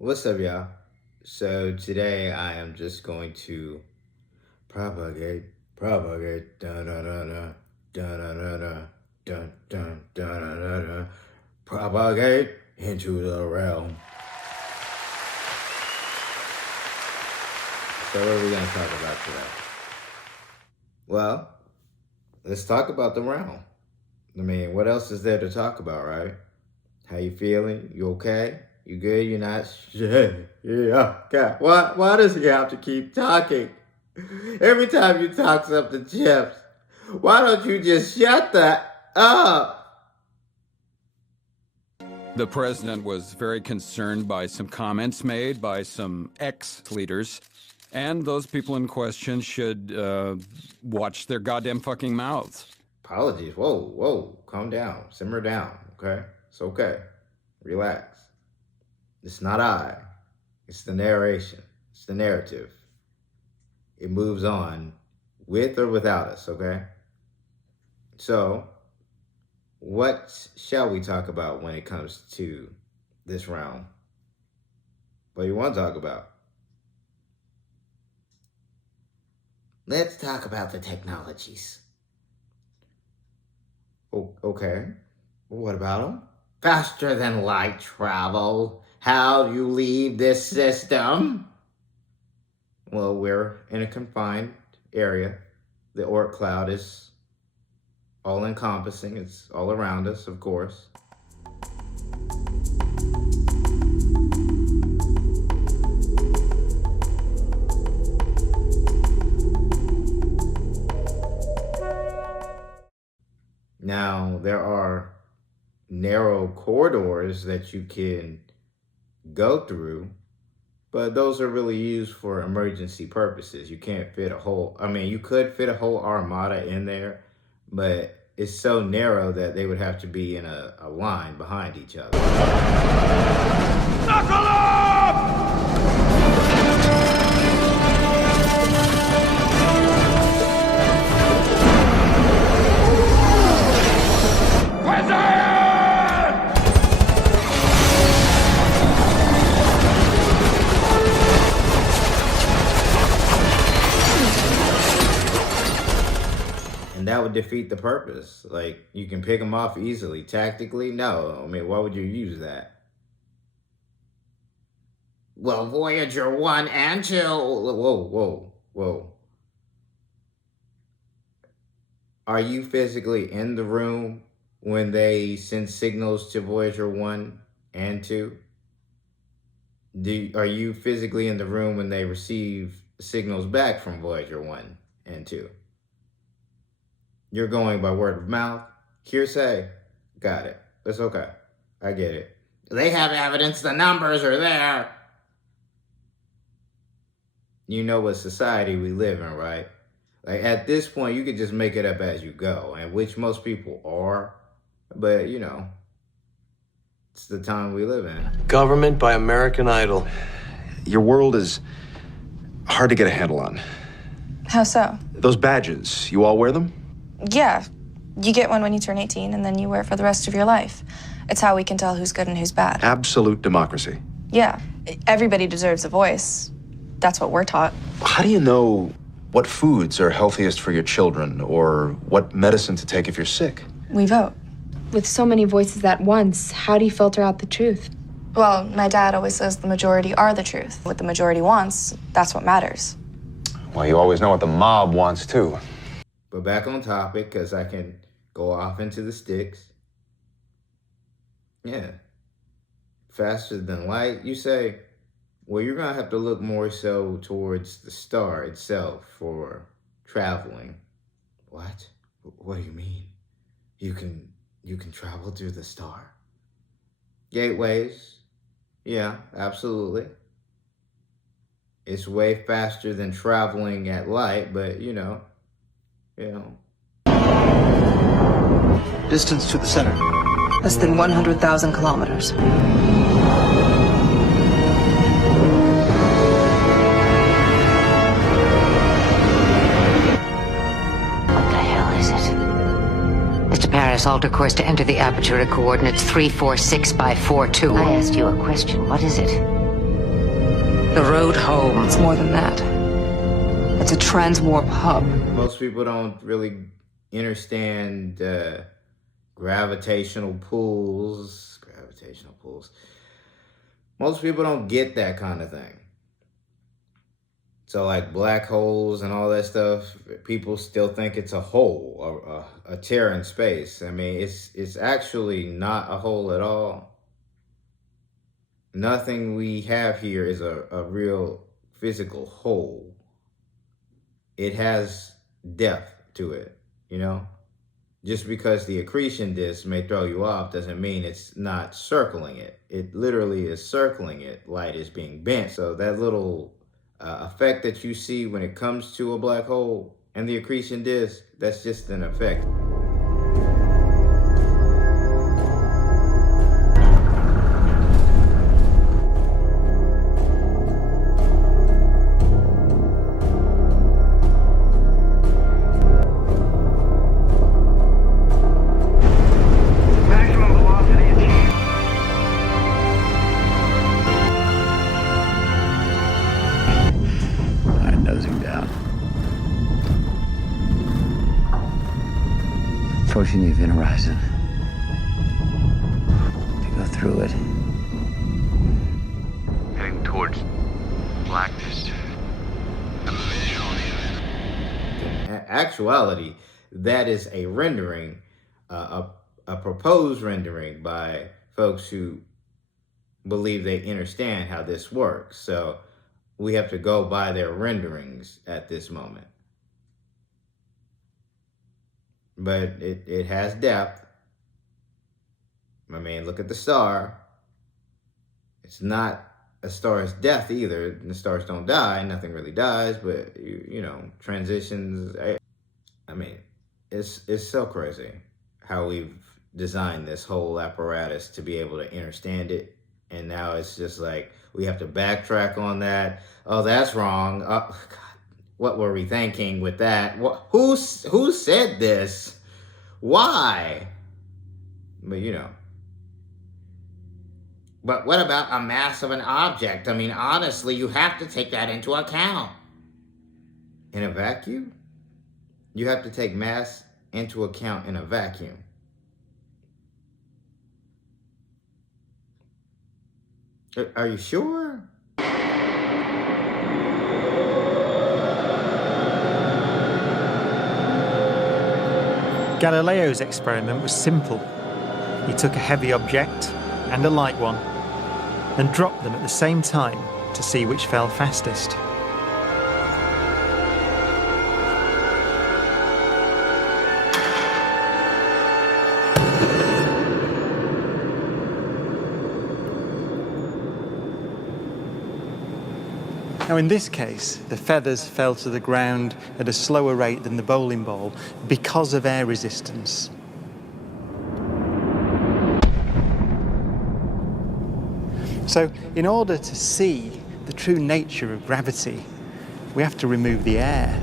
What's up, y'all? So today I am just going to propagate, da da da da, da da da da, dun dun da da da da, propagate into the realm. So what are we gonna talk about today? Well, let's talk about the realm. I mean, what else is there to talk about, right? How you feeling? You okay? You good? You not? Yeah. God. Why does he have to keep talking? Every time you talk something, Chips, why don't you just shut that up? The president was very concerned by some comments made by some ex-leaders, and those people in question should watch their goddamn fucking mouths. Apologies. Whoa. Calm down. Simmer down, okay? It's okay. Relax. It's not I. It's the narration. It's the narrative. It moves on with or without us, okay? So, what shall we talk about when it comes to this realm? What do you want to talk about? Let's talk about the technologies. Okay. What about them? Faster than light travel. How you leave this system? Well, we're in a confined area. The Oort cloud is all encompassing. It's all around us, of course. Now, there are narrow corridors that you can go through, but those are really used for emergency purposes. You can't fit you could fit a whole armada in there, but it's so narrow that they would have to be in a line behind each other. Knuckle up! And that would defeat the purpose. Like, you can pick them off easily. Tactically, no. I mean, why would you use that? Well, Voyager 1 and 2... Whoa. Are you physically in the room when they send signals to Voyager 1 and 2? Are you physically in the room when they receive signals back from Voyager 1 and 2? You're going by word of mouth, hearsay. Got it. It's okay. I get it. They have evidence. The numbers are there. You know what society we live in, right? Like, at this point, you could just make it up as you go, and which most people are. But, you know, it's the time we live in. Government by American Idol. Your world is hard to get a handle on. How so? Those badges, you all wear them? Yeah. You get one when you turn 18, and then you wear it for the rest of your life. It's how we can tell who's good and who's bad. Absolute democracy. Yeah. Everybody deserves a voice. That's what we're taught. How do you know what foods are healthiest for your children or what medicine to take if you're sick? We vote. With so many voices at once, how do you filter out the truth? Well, my dad always says the majority are the truth. What the majority wants, that's what matters. Well, you always know what the mob wants, too. But back on topic, because I can go off into the sticks. Yeah. Faster than light. You say, well, you're going to have to look more so towards the star itself for traveling. What? What do you mean? You can travel through the star? Gateways. Yeah, absolutely. It's way faster than traveling at light, but you know. Distance to the center. Less than 100,000 kilometers. Paris, alter course to enter the aperture at coordinates 346 by 42. I asked you a question. What is it? The road home. It's more than that. It's a transwarp hub. Most people don't really understand gravitational pulls. Most people don't get that kind of thing. So like black holes and all that stuff, people still think it's a hole, a tear in space. I mean, it's actually not a hole at all. Nothing we have here is a real physical hole. It has depth to it, you know? Just because the accretion disk may throw you off doesn't mean it's not circling it. It literally is circling it. Light is being bent. So that little effect that you see when it comes to a black hole and the accretion disk, that's just an effect. Approaching the event horizon. To go through it. Heading towards blackness. In actuality, that is a rendering, a proposed rendering by folks who believe they understand how this works. So we have to go by their renderings at this moment. But it has depth. I mean, look at the star. It's not a star's death either. The stars don't die. Nothing really dies, but you know, transitions. I mean, it's so crazy how we've designed this whole apparatus to be able to understand it. And now it's just like we have to backtrack on that. Oh, that's wrong. Oh, God. What were we thinking with that? Who said this? Why? But you know. But what about a mass of an object? I mean, honestly, you have to take that into account. In a vacuum? You have to take mass into account in a vacuum. Are you sure? Galileo's experiment was simple. He took a heavy object and a light one and dropped them at the same time to see which fell fastest. Now in this case, the feathers fell to the ground at a slower rate than the bowling ball because of air resistance. So in order to see the true nature of gravity, we have to remove the air.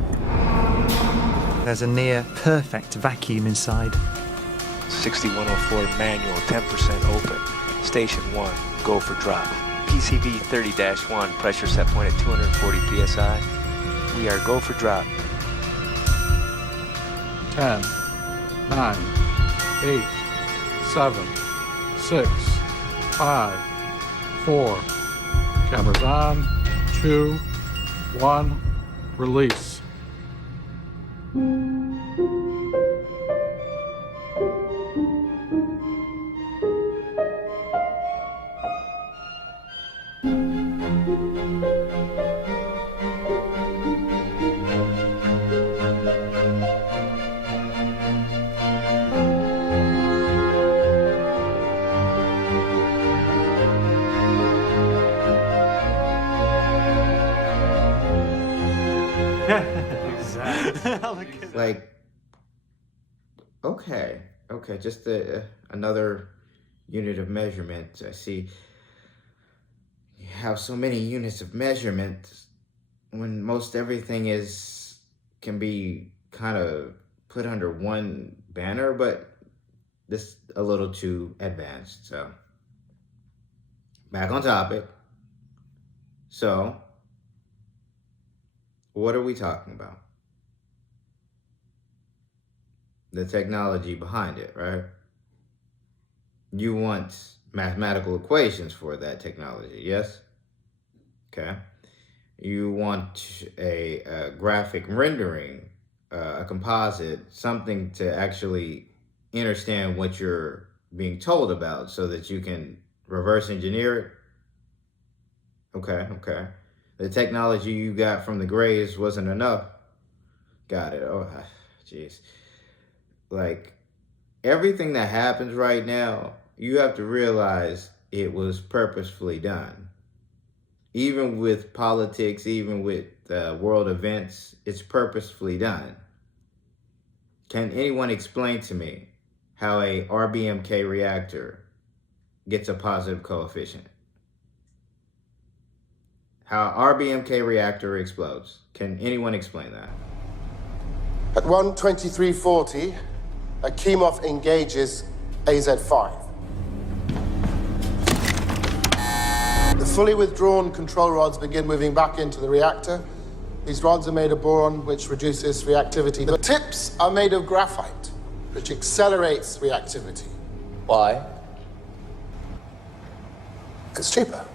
There's a near perfect vacuum inside. 6104 manual, 10% open. Station 1, go for drop. PCB 30-1, pressure set point at 240 psi. We are go for drop. 10, 9, 8, 7, 6, 5, 4. Cameras on. 2, 1. Release. Like, okay, just another unit of measurement. I see you have so many units of measurement when most everything can be kind of put under one banner, but this a little too advanced. So back on topic. So, what are we talking about? The technology behind it, right? You want mathematical equations for that technology, yes? Okay. You want a graphic rendering, a composite, something to actually understand what you're being told about so that you can reverse engineer it. Okay. The technology you got from the Greys wasn't enough. Got it. Oh, jeez. Like, everything that happens right now, you have to realize it was purposefully done. Even with politics, even with world events, it's purposefully done. Can anyone explain to me how a RBMK reactor gets a positive coefficient? How an RBMK reactor explodes. Can anyone explain that? At 1:23:40, Akimov engages AZ-5. The fully withdrawn control rods begin moving back into the reactor. These rods are made of boron, which reduces reactivity. The tips are made of graphite, which accelerates reactivity. Why? It's cheaper.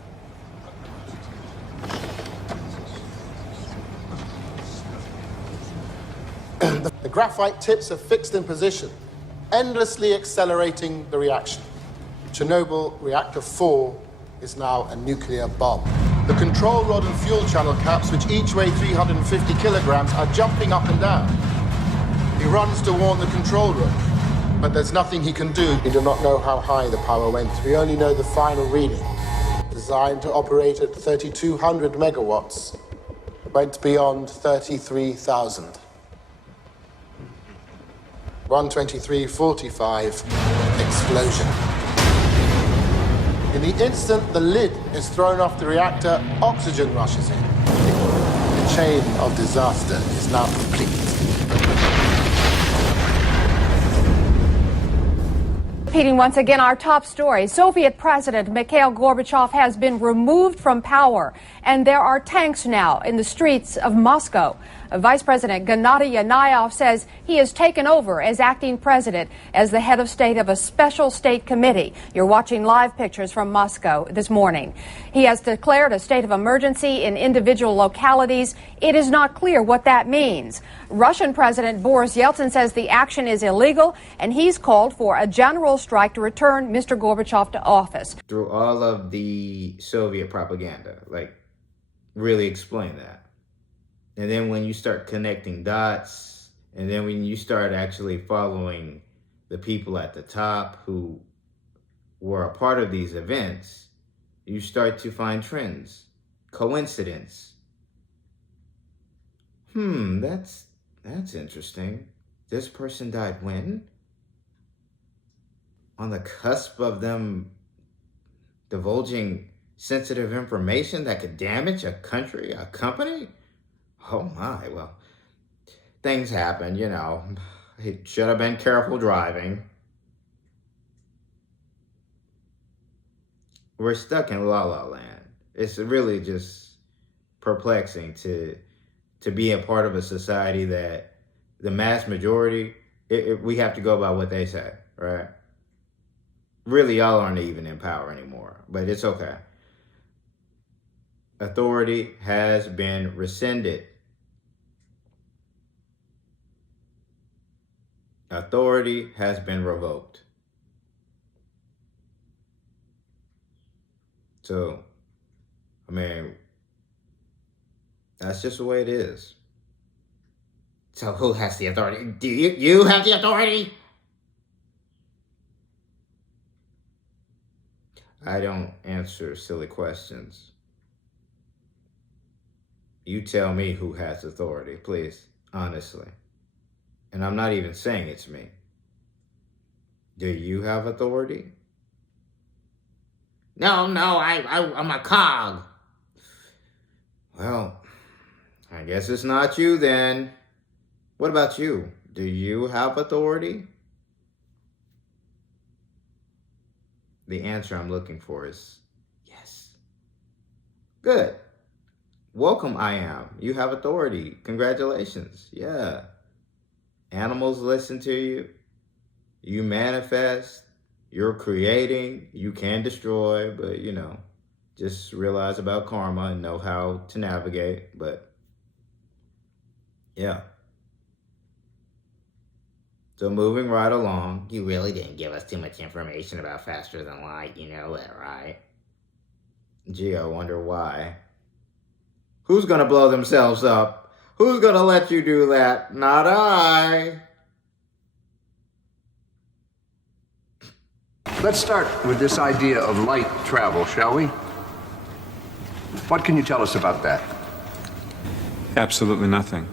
The graphite tips are fixed in position, endlessly accelerating the reaction. Chernobyl Reactor 4 is now a nuclear bomb. The control rod and fuel channel caps, which each weigh 350 kilograms, are jumping up and down. He runs to warn the control room, but there's nothing he can do. We do not know how high the power went. We only know the final reading. Designed to operate at 3,200 megawatts, went beyond 33,000. 1:23:45, explosion. In the instant the lid is thrown off the reactor, oxygen rushes in. The chain of disaster is now complete. Repeating once again our top story, Soviet President Mikhail Gorbachev has been removed from power, and there are tanks now in the streets of Moscow. Vice President Gennady Yanayev says he has taken over as acting president as the head of state of a special state committee. You're watching live pictures from Moscow this morning. He has declared a state of emergency in individual localities. It is not clear what that means. Russian President Boris Yeltsin says the action is illegal, and he's called for a general strike to return Mr. Gorbachev to office. Through all of the Soviet propaganda, like, really explain that. And then when you start connecting dots, and then when you start actually following the people at the top who were a part of these events, you start to find trends, coincidence. That's interesting. This person died when? On the cusp of them divulging sensitive information that could damage a country, a company? Oh my, well, things happen, you know. He should have been careful driving. We're stuck in La La Land. It's really just perplexing to be a part of a society that the mass majority, we have to go by what they say, right? Really, y'all aren't even in power anymore, but it's okay. Authority has been rescinded. Authority has been revoked. So, I mean, that's just the way it is. So who has the authority? Do you have the authority? I don't answer silly questions. You tell me who has authority, please, honestly. And I'm not even saying it's me. Do you have authority? No, I'm a cog. Well, I guess it's not you then. What about you? Do you have authority? The answer I'm looking for is yes. Good. Welcome, I am. You have authority. Congratulations. Yeah. Animals listen to you. You manifest. You're creating. You can destroy, but just realize about karma and know how to navigate. But yeah. So moving right along. You really didn't give us too much information about faster than light. You know that, right? Gee, I wonder why. Who's gonna blow themselves up? Who's gonna let you do that? Not I. Let's start with this idea of light travel, shall we? What can you tell us about that? Absolutely nothing.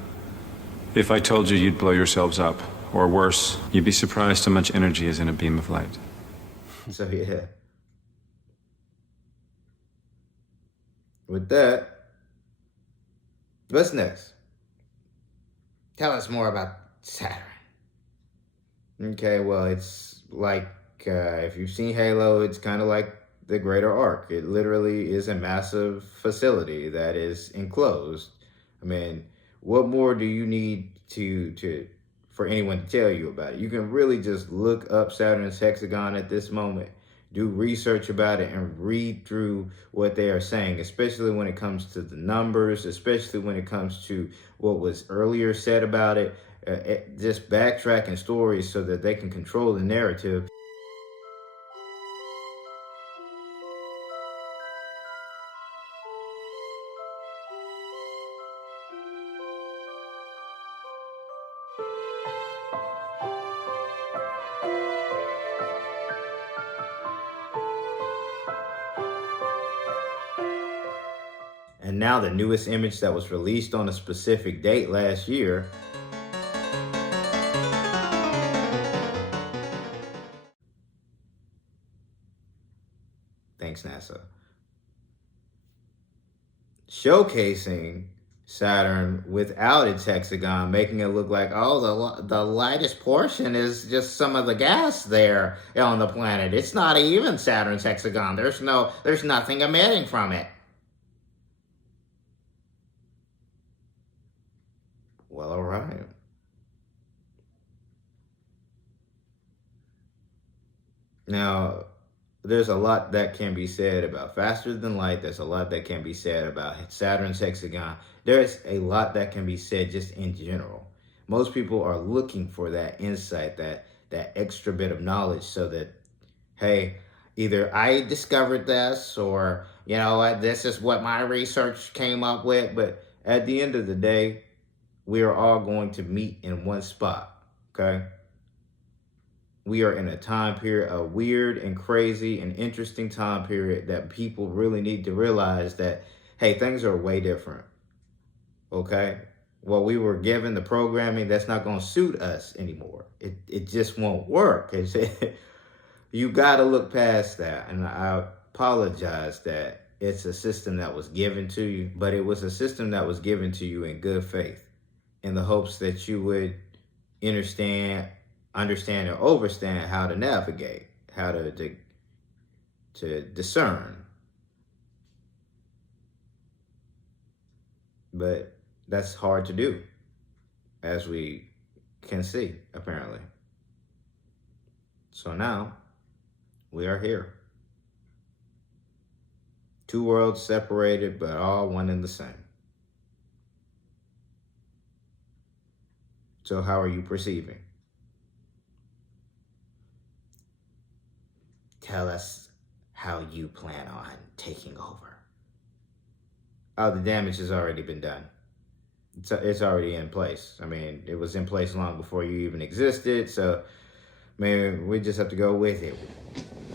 If I told you, you'd blow yourselves up. Or worse, you'd be surprised how much energy is in a beam of light. So yeah. With that, what's next? Tell us more about Saturn. Okay, well, it's like, if you've seen Halo, it's kind of like the Greater Arc. It literally is a massive facility that is enclosed. I mean, what more do you need for anyone to tell you about it? You can really just look up Saturn's hexagon at this moment, do research about it, and read through what they are saying, especially when it comes to the numbers, especially when it comes to what was earlier said about it, just backtracking stories so that they can control the narrative. And now the newest image that was released on a specific date last year thanks NASA, showcasing Saturn without its hexagon, making it look like, oh, the lightest portion is just some of the gas there on the planet. It's not even Saturn's hexagon. There's nothing emitting from it. Well, all right. Now, there's a lot that can be said about faster than light. There's a lot that can be said about Saturn's hexagon. There's a lot that can be said just in general. Most people are looking for that insight, that extra bit of knowledge, so that, hey, either I discovered this, or, this is what my research came up with. But at the end of the day, we are all going to meet in one spot, okay? We are in a time period, a weird and crazy and interesting time period that people really need to realize that, hey, things are way different, okay? Well, we were given the programming that's not going to suit us anymore. It just won't work. You got to look past that. And I apologize that it's a system that was given to you, but it was a system that was given to you in good faith, in the hopes that you would understand and overstand how to navigate, how to discern. But that's hard to do, as we can see, apparently. So now, we are here. Two worlds separated, but all one and the same. So how are you perceiving? Tell us how you plan on taking over. Oh, the damage has already been done. It's already in place. I mean, it was in place long before you even existed, so maybe we just have to go with it.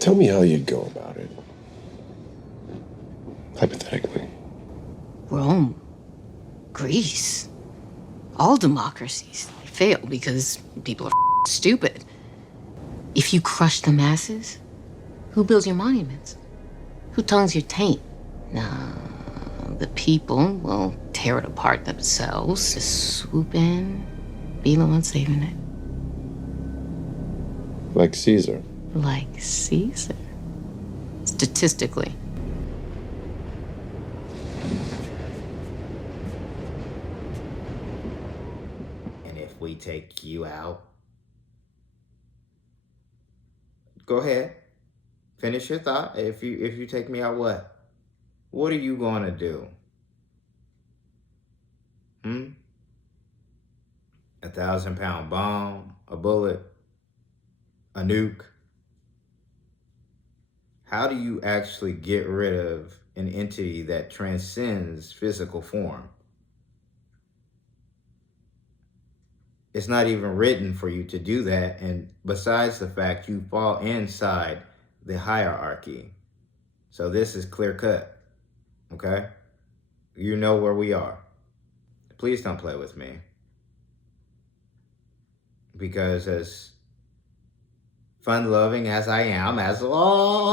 Tell me how you'd go about it. Hypothetically. Rome, Greece, all democracies fail because people are stupid. If you crush the masses, who builds your monuments? Who tongues your taint? Nah, the people will tear it apart themselves, just swoop in, be the one saving it. Like Caesar. Like Caesar. Statistically. take you out. Go ahead. Finish your thought. If you take me out, what are you going to do? 1,000-pound bomb, a bullet, a nuke. How do you actually get rid of an entity that transcends physical form? It's not even written for you to do that. And besides the fact, you fall inside the hierarchy. So this is clear cut. Okay? You know where we are. Please don't play with me. Because as fun-loving as I am,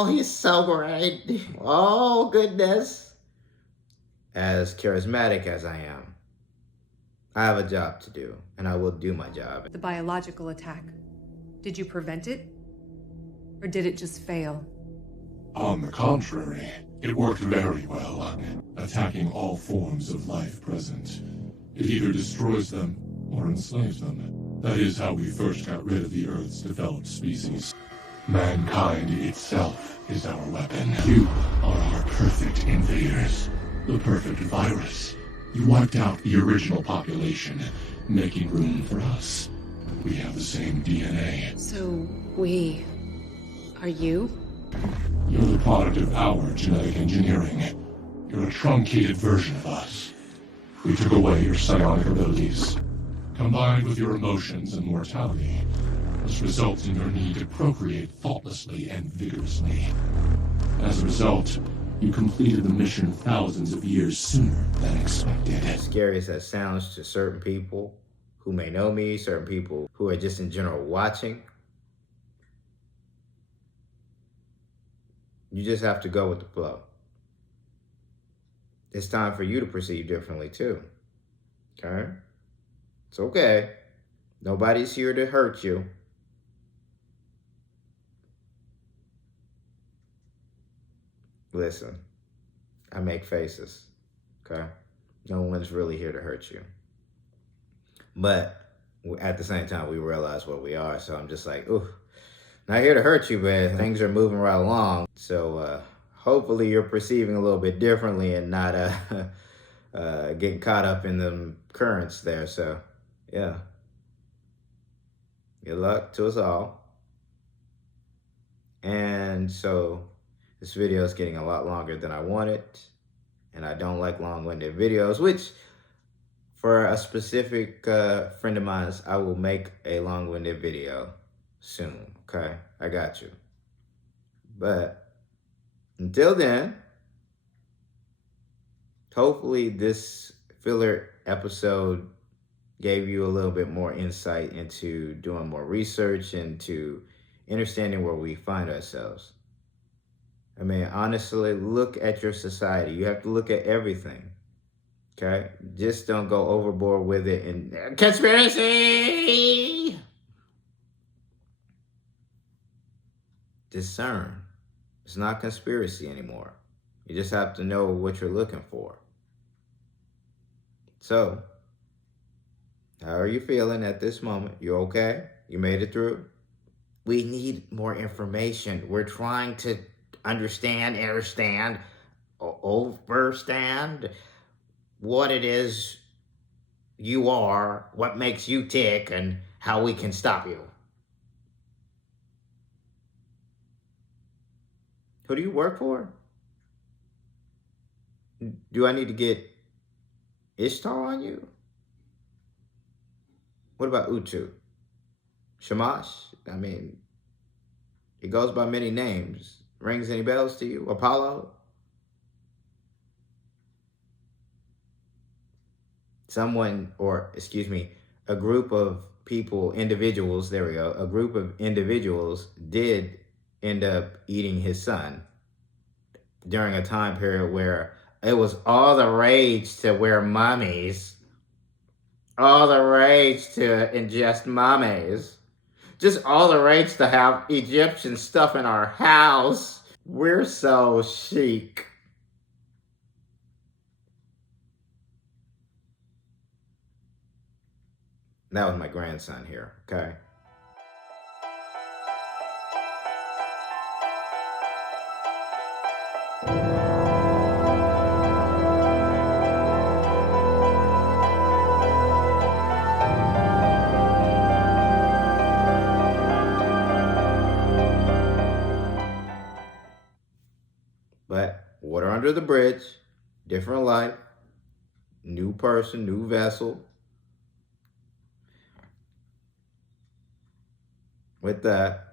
he's so great. Oh, goodness. As charismatic as I am, I have a job to do, and I will do my job. The biological attack, did you prevent it? Or did it just fail? On the contrary, it worked very well, attacking all forms of life present. It either destroys them or enslaves them. That is how we first got rid of the Earth's developed species. Mankind itself is our weapon. You are our perfect invaders. The perfect virus. You wiped out the original population, making room for us. We have the same DNA. So, we... are you? You're the product of our genetic engineering. You're a truncated version of us. We took away your psionic abilities. Combined with your emotions and mortality, this results in your need to procreate thoughtlessly and vigorously. As a result, you completed the mission thousands of years sooner than expected. As scary as that sounds to certain people who may know me, certain people who are just in general watching, you just have to go with the flow. It's time for you to perceive differently too. Okay? It's okay. Nobody's here to hurt you. Listen, I make faces, okay? No one's really here to hurt you. But at the same time, we realize what we are, so I'm just like, ooh, not here to hurt you, but things are moving right along. So hopefully you're perceiving a little bit differently and not getting caught up in the currents there, so yeah. Good luck to us all. And so this video is getting a lot longer than I wanted, and I don't like long-winded videos, which for a specific friend of mine, I will make a long-winded video soon, okay? I got you. But until then, hopefully this filler episode gave you a little bit more insight into doing more research, into understanding where we find ourselves. I mean, honestly, look at your society. You have to look at everything, okay? Just don't go overboard with it and conspiracy! Discern. It's not conspiracy anymore. You just have to know what you're looking for. So, how are you feeling at this moment? You okay? You made it through? We need more information. We're trying to understand what it is you are, what makes you tick, and how we can stop you. Who do you work for? Do I need to get Ishtar on you? What about Utu? Shamash? I mean, it goes by many names. Rings any bells to you? Apollo? A group of people, individuals, there we go. A group of individuals did end up eating his son during a time period where it was all the rage to wear mummies. All the rage to ingest mummies. Just all the rage to have Egyptian stuff in our house. We're so chic. That was my grandson here, okay? But water under the bridge, different life, new person, new vessel. With that,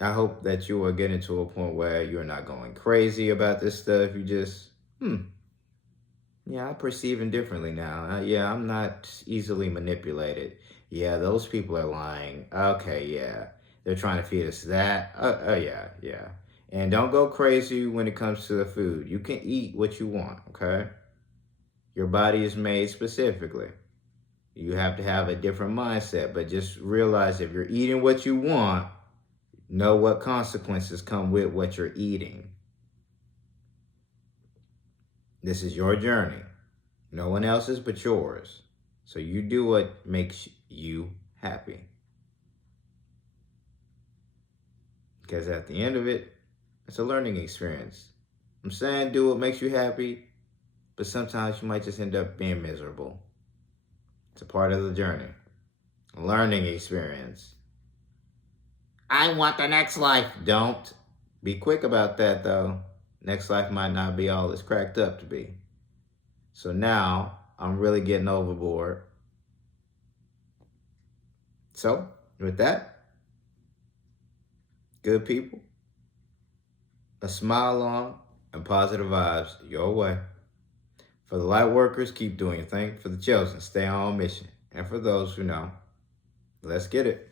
I hope that you are getting to a point where you're not going crazy about this stuff. You just, yeah, I'm perceiving differently now. Yeah, I'm not easily manipulated. Yeah, those people are lying. Okay, yeah. They're trying to feed us that. Yeah. And don't go crazy when it comes to the food. You can eat what you want, okay? Your body is made specifically. You have to have a different mindset, but just realize if you're eating what you want, know what consequences come with what you're eating. This is your journey. No one else's but yours. So you do what makes you happy. Because at the end of it, it's a learning experience. I'm saying do what makes you happy, but sometimes you might just end up being miserable. It's a part of the journey. A learning experience. I want the next life. Don't be quick about that, though. Next life might not be all it's cracked up to be. So now I'm really getting overboard. So with that, good people, a smile on and positive vibes your way. For the light workers, keep doing your thing. For the chosen, stay on mission. And for those who know, let's get it.